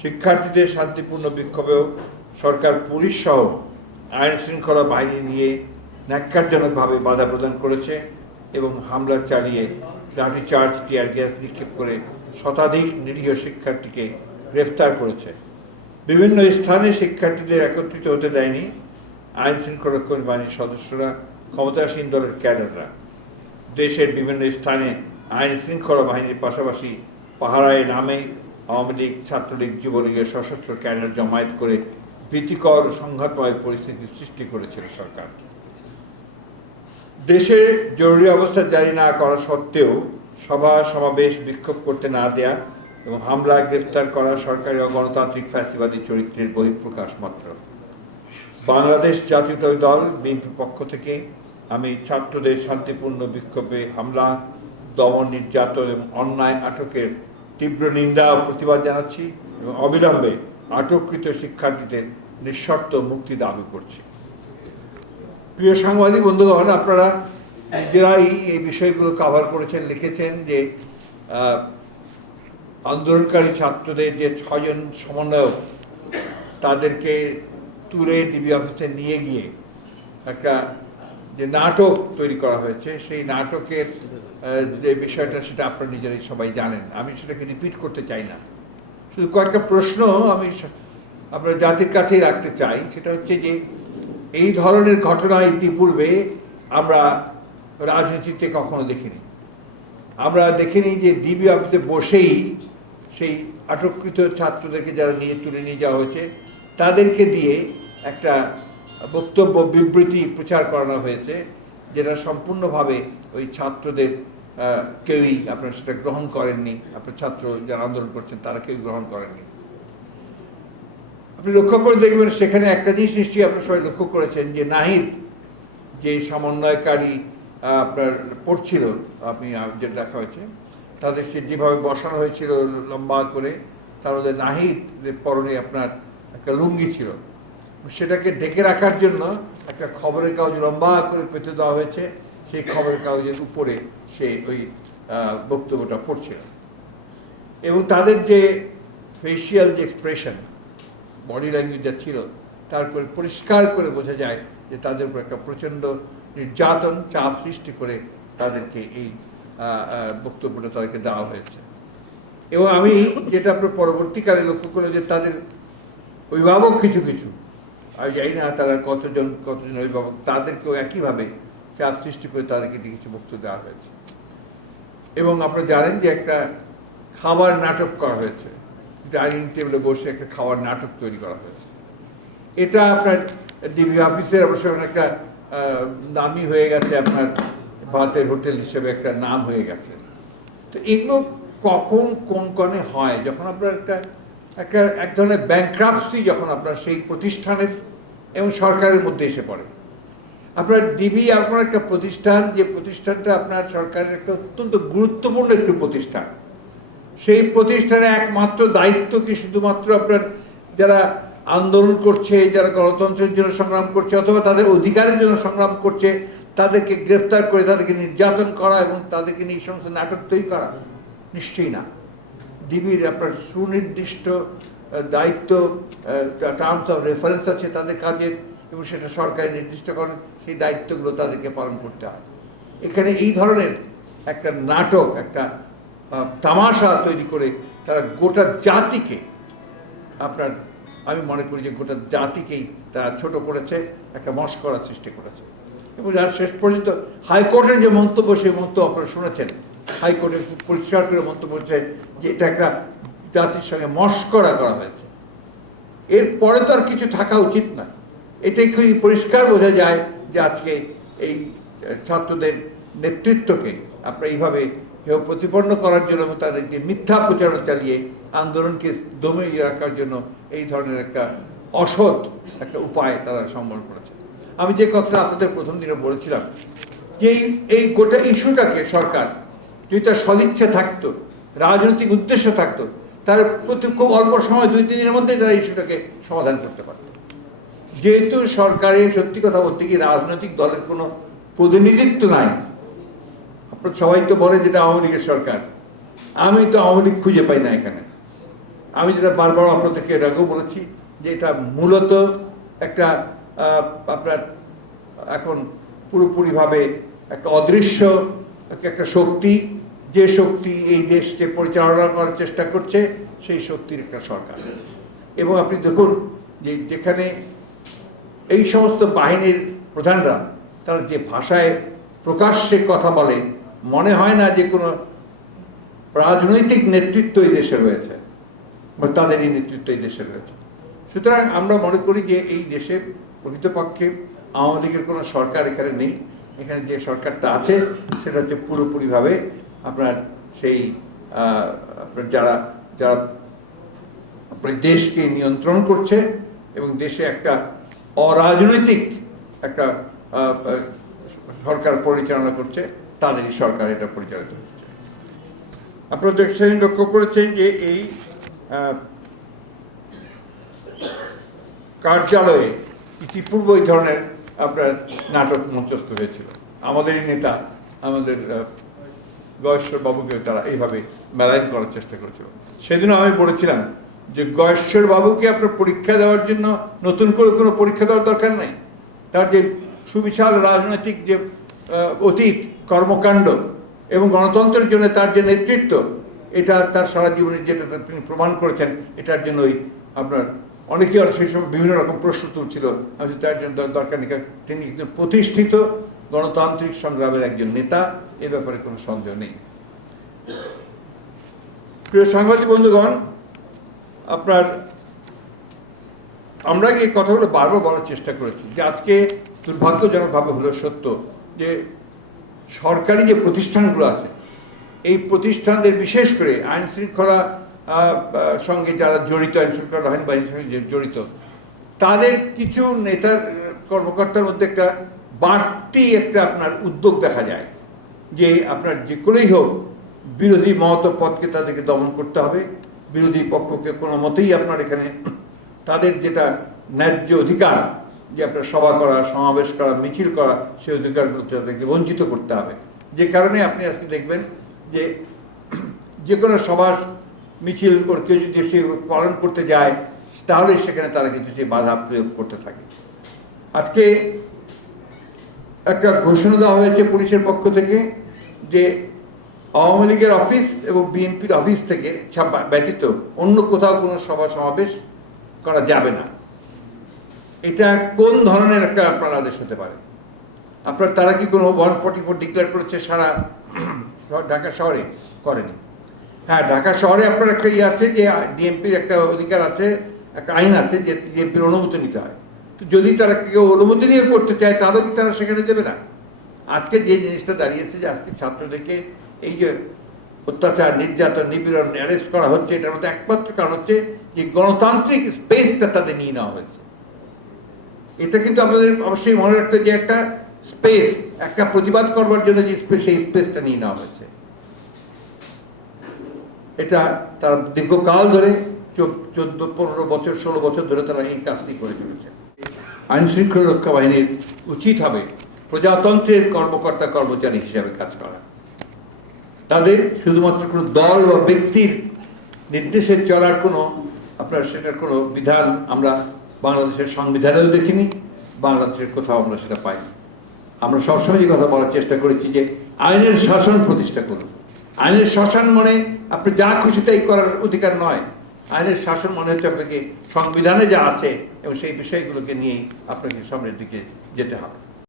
শিক্ষার্থীদের শান্তিপূর্ণ বিক্ষোভেও সরকার, পুলিশ সহ আইন শৃঙ্খলা বাহিনী নিয়ে ন্যাক্কারজনকভাবে বাধা প্রদান করেছে এবং হামলা চালিয়ে লাঠিচার্জ টিয়ার গ্যাস নিক্ষেপ করে শতাধিক নিরীহ শিক্ষার্থীকে গ্রেফতার করেছে। বিভিন্ন স্থানে শিক্ষার্থীদের একত্রিত হতে দেয়নি আইন শৃঙ্খলারক্ষণ বাহিনীর সদস্যরা, ক্ষমতাসীন দলের ক্যাডাররা। দেশের বিভিন্ন স্থানে আইন শৃঙ্খলা বাহিনীর পাশাপাশি পাহারায় নামে আওয়ামী লীগ, ছাত্রলীগ, যুবলীগের সশস্ত্র ক্যাডার জমায়েত করে ভীতিকর সংঘাতময় পরিস্থিতি সৃষ্টি করেছিল সরকার। দেশে জরুরি অবস্থা জারি না করা সত্ত্বেও সভা, সমাবেশ বিক্ষোভ করতে না দেয়া এবং হামলা, গ্রেপ্তার করা সরকারি গণতান্ত্রিক ফ্যাসিবাদী চরিত্রের বহিঃপ্রকাশ মাত্র। বাংলাদেশ জাতীয়তাবাদী দল বিএনপির পক্ষ থেকে আমি ছাত্রদের শান্তিপূর্ণ বিক্ষোভে হামলা, দমন, নির্যাতন এবং অন্যায় আটকের তীব্র নিন্দা ও প্রতিবাদ জানাচ্ছি এবং অবিলম্বে আটককৃত শিক্ষার্থীদের নিঃশর্ত মুক্তি দাবি করছি। প্রিয় সাংবাদিক বন্ধুগণ, আপনারা নিজেরাই এই বিষয়গুলো কভার করেছেন, লিখেছেন যে আন্দোলনকারী ছাত্রদের যে ছজন সমন্বয়ক, তাদেরকে তুলে ডিবি অফিসে নিয়ে গিয়ে একটা যে নাটক তৈরি করা হয়েছে, সেই নাটকের যে বিষয়টা সেটা আপনারা নিজেরাই সবাই জানেন। আমি সেটাকে রিপিট করতে চাই না। শুধু কয়েকটা প্রশ্ন আমি আপনার জাতির কাছেই রাখতে চাই। সেটা হচ্ছে যে, এই ধরনের ঘটনা ইতিপূর্বে আমরা রাজনীতিতে কখনো দেখিনি। আমরা দেখিনি যে ডিবি অফিসে বসেই সেই আটককৃত ছাত্রদেরকে যারা নিয়ে তুলে নিয়ে যাওয়া হয়েছে, তাদেরকে দিয়ে একটা বক্তব্য, বিবৃতি প্রচার করানো হয়েছে, যেটা সম্পূর্ণভাবে ওই ছাত্রদের কেউই আপনার সেটা গ্রহণ করেননি। আপনার ছাত্র যারা আন্দোলন করছেন, তারা কেউ গ্রহণ করেননি। আপনি লক্ষ্য করে দেখবেন, সেখানে একটা জিনিস নিশ্চয়ই আপনার সবাই লক্ষ্য করেছেন, যে নাহিদ যে সমন্বয়কারী আপনার পড়ছিল, আপনি যেটা দেখা হয়েছে, তাদের সে যেভাবে বসানো হয়েছিল লম্বা করে, তার মধ্যে নাহিদের পরনে আপনার একটা লুঙ্গি ছিল সেটাকে ডেকে রাখার জন্য একটা খবরের কাগজ লম্বা করে পেতে দেওয়া হয়েছে। সেই খবরের কাগজের উপরে সে ওই বক্তব্যটা পড়ছিল এবং তাদের যে ফেসিয়াল যে এক্সপ্রেশন বডি ল্যাঙ্গুয়েজ যা ছিল তারপরে পরিষ্কার করে বোঝা যায় যে তাদের উপর একটা প্রচণ্ড নির্যাতন, চাপ সৃষ্টি করে তাদেরকে এই বক্তব্যটা তাদেরকে দেওয়া হয়েছে। এবং আমি যেটা আপনার পরবর্তীকালে লক্ষ্য করলাম যে তাদের অভিভাবক কিছু কিছু আমি জানি না তারা কতজন কতজন অভিভাবক, তাদেরকেও একইভাবে চাপ সৃষ্টি করে তাদেরকে কিছু বক্তব্য দেওয়া হয়েছে। এবং আপনারা জানেন যে একটা খাবার নাটক করা হয়েছে। ডাইনিং টেবিলে বসে একটা খাওয়ার নাটক তৈরি করা হয়েছে। এটা আপনার ডিবি অফিসের অবশ্য একটা নামই হয়ে গেছে আপনার ভাতের হোটেল হিসেবে একটা নাম হয়ে গেছে। তো এগুলো কখন, কোন কনে হয়? যখন আপনার একটা একটা, এক ধরনের ব্যাংক্রাফসি যখন আপনার সেই প্রতিষ্ঠানের এবং সরকারের মধ্যে এসে পড়ে। আপনার ডিবি আপনার একটা প্রতিষ্ঠান, যে প্রতিষ্ঠানটা আপনার সরকারের একটা অত্যন্ত গুরুত্বপূর্ণ একটি প্রতিষ্ঠান, সেই প্রতিষ্ঠানে একমাত্র দায়িত্ব কি শুধুমাত্র আপনার যারা আন্দোলন করছে, যারা গণতন্ত্রের জন্য সংগ্রাম করছে, অথবা তাদের অধিকারের জন্য সংগ্রাম করছে, তাদেরকে গ্রেফতার করে তাদেরকে নির্যাতন করা এবং তাদেরকে নিয়ে এই সমস্ত নাটক তৈরি করা? নিশ্চয়ই না। ডিবির আপনার সুনির্দিষ্ট দায়িত্ব টার্মস অফ রেফারেন্স আছে তাদের কাজের এবং সেটা সরকারের নির্দিষ্ট করেন সেই দায়িত্বগুলো তাদেরকে পালন করতে হয়। এখানে এই ধরনের একটা নাটক, একটা তামাশা তৈরি করে তারা গোটা জাতিকে, আপনার, আমি মনে করি যে গোটা জাতিকেই তারা ছোট করেছে, একটা মস্করা সৃষ্টি করেছে। এবং যার শেষ পর্যন্ত হাইকোর্টের যে মন্তব্য, সেই মন্তব্য আপনারা শুনেছেন। হাইকোর্টে খুব পরিষ্কার করে মন্তব্য হচ্ছে যে এটা একটা জাতির সঙ্গে মস্করা করা হয়েছে। এরপরে তো আর কিছু থাকা উচিত না। এটাই খুবই পরিষ্কার বোঝা যায় যে আজকে এই ছাত্রদের নেতৃত্বকে আপনারা এইভাবে হেয় প্রতিপন্ন করার জন্য এবং তাদের যে মিথ্যা প্রচারণা চালিয়ে আন্দোলনকে দমে রাখার জন্য এই ধরনের একটা অসৎ একটা উপায় তারা সম্বল করেছে। আমি যে কথাটা আপনাদের প্রথম দিনে বলেছিলাম যে এই গোটা ইস্যুটাকে সরকার যদি তার সদিচ্ছা থাকতো, রাজনৈতিক উদ্দেশ্য থাকতো তার প্রতি খুব অল্প সময়, দুই, তিন দিনের মধ্যে তারা ইস্যুটাকে সমাধান করতে পারত। যেহেতু সরকারের, সত্যি কথা বলতে কি, রাজনৈতিক দলের কোনো প্রতিনিধিত্ব নাই। আপনার সবাই তো বলে যেটা আওয়ামী লীগের সরকার। আমি তো আওয়ামী লীগ খুঁজে পাই না এখানে। আমি যেটা বারবার আপনাদেরকে এর আগেও বলেছি যে এটা মূলত একটা আপনার এখন পুরোপুরিভাবে একটা অদৃশ্য, একটা শক্তি যে শক্তি এই দেশকে পরিচালনা করার চেষ্টা করছে, সেই শক্তির একটা সরকার। এবং আপনি দেখুন যে যেখানে এই সমস্ত বাহিনীর প্রধানরা, তারা যে ভাষায় প্রকাশ্যে কথা বলে, মনে হয় না যে কোনো রাজনৈতিক নেতৃত্ব এই দেশে রয়েছে, বা তাদেরই নেতৃত্ব এই দেশে রয়েছে। সুতরাং আমরা মনে করি যে এই দেশে প্রকৃতপক্ষে আওয়ামী লীগের কোনো সরকার এখানে নেই। এখানে যে সরকারটা আছে, সেটা হচ্ছে পুরোপুরিভাবে আপনার সেই যারা যারা আপনার দেশকে নিয়ন্ত্রণ করছে এবং দেশে একটা অরাজনৈতিক একটা সরকার পরিচালনা করছে, তাদেরই সরকার এটা পরিচালিত হচ্ছে। আপনারা দেখছেন লক্ষ্য করেছেন যে এই কার্যালয়ে ইতিপূর্ব এই ধরনের আপনার নাটক মঞ্চস্থ হয়েছিল। আমাদেরই নেতা, আমাদের গয়েশ্বর বাবুকে তারা এইভাবে মেলাইন করার চেষ্টা করেছিল। সেদিনও আমি বলেছিলাম যে গয়েশ্বর বাবুকে আপনার পরীক্ষা দেওয়ার জন্য নতুন করে কোনো পরীক্ষা দেওয়ার দরকার নাই। তার যে সুবিশাল রাজনৈতিক যে অতীত, কর্মকাণ্ড এবং গণতন্ত্রের জন্য তার যে নেতৃত্ব, এটা তার সারা জীবনে যেটা তিনি প্রমাণ করেছেন, এটার জন্য ওই আপনার অনেকে সেই সময় বিভিন্ন রকম প্রশ্ন তুলছিল। আমি তার জন্য দরকার নেই তিনি প্রতিষ্ঠিত গণতান্ত্রিক সংগ্রামের একজন নেতা, এ ব্যাপারে কোনো সন্দেহ নেই। প্রিয় সাংবাদিক বন্ধুগণ, আপনার, আমরা এই কথাগুলো বারবার বলার চেষ্টা করেছি যে আজকে দুর্ভাগ্যজনকভাবে হলো সত্য যে সরকারি যে প্রতিষ্ঠানগুলো আছে, এই প্রতিষ্ঠানদের বিশেষ করে আইন শৃঙ্খলা সঙ্গে যারা জড়িত, আইন শৃঙ্খলা বাহিনী বাহিনীর সঙ্গে জড়িত, তাদের কিছু নেতার, কর্মকর্তার মধ্যে একটা বাড়তি একটা আপনার উদ্যোগ দেখা যায় যে আপনার যে কোনোই হোক, বিরোধী মত পথকে তাদেরকে দমন করতে হবে। বিরোধী পক্ষকে কোনো মতেই আপনার এখানে তাদের যেটা ন্যায্য অধিকার, যে আপনার সভা করা, সমাবেশ করা, মিছিল করা, সেই অধিকারগুলো তাদেরকে বঞ্চিত করতে হবে। যে কারণে আপনি আজকে দেখবেন যে যে কোনো সভা, মিছিল করে কেউ যদি সে পালন করতে যায়, তাহলে সেখানে তারা কিন্তু সেই বাধা প্রয়োগ করতে থাকে। আজকে একটা ঘোষণা দেওয়া হয়েছে পুলিশের পক্ষ থেকে যে আওয়ামী লীগের অফিস এবং বিএনপির অফিস থেকে ছাপা, ব্যতীত অন্য কোথাও কোনো সভা সমাবেশ করা যাবে না। এটা কোন ধরনের একটা আপনার আদেশ হতে পারে? আপনার তারা কি কোনো ওয়ান ফর্টি ফোর ডিক্লেয়ার করেছে সারা ঢাকা শহরে? করেনি। হ্যাঁ ঢাকা শহরে আপনার একটা ইয়ে আছে যে ডিএমপির একটা অধিকার আছে, একটা আইন আছে যে ডিএমপির অনুমতি নিতে হয়। যদি তারা কেউ অনুমতি নিয়ে করতে চায় তাহলেও কি তারা সেখানে দেবে না? আজকে যে জিনিসটা দাঁড়িয়েছে যে আজকে ছাত্রদেরকে এই যে অত্যাচার, নির্যাতন, নিপীড়ন অ্যারেস্ট করা হচ্ছে, এটার মধ্যে একমাত্র কারণ হচ্ছে যে গণতান্ত্রিক স্পেসটা তাদের নিয়ে নেওয়া হয়েছে। এটা কিন্তু আমাদের অবশ্যই মনে রাখতে যে একটা স্পেস একটা প্রতিবাদ করবার জন্য যে স্পেস সেই স্পেসটা নিয়ে নেওয়া হয়েছে। এটা তারা দীর্ঘকাল ধরে, চোদ্দ, পনেরো বছর, ষোলো বছর ধরে তারা এই কাজটি করে চলেছে। আইন শৃঙ্খলা রক্ষা বাহিনীর উচিত হবে। প্রজাতন্ত্রের কর্মকর্তা কর্মচারী হিসাবে কাজ করা। তাদের শুধুমাত্র কোনো দল বা ব্যক্তির নির্দেশে চলার কোনো, আপনার সেটার কোনো বিধান আমরা বাংলাদেশের সংবিধানেও দেখিনি, বাংলাদেশের কোথাও আমরা সেটা পাইনি। আমরা সবসময় যে কথা বলার চেষ্টা করেছি যে আইনের শাসন প্রতিষ্ঠা করুন। আইনের শাসন মানে আপনি যা খুশি তাই করার অধিকার নয়। আইনের শাসন মনে হচ্ছে আপনাকে সংবিধানে যা আছে এবং সেই বিষয়গুলোকে নিয়েই আপনাকে সামনের দিকে যেতে হবে।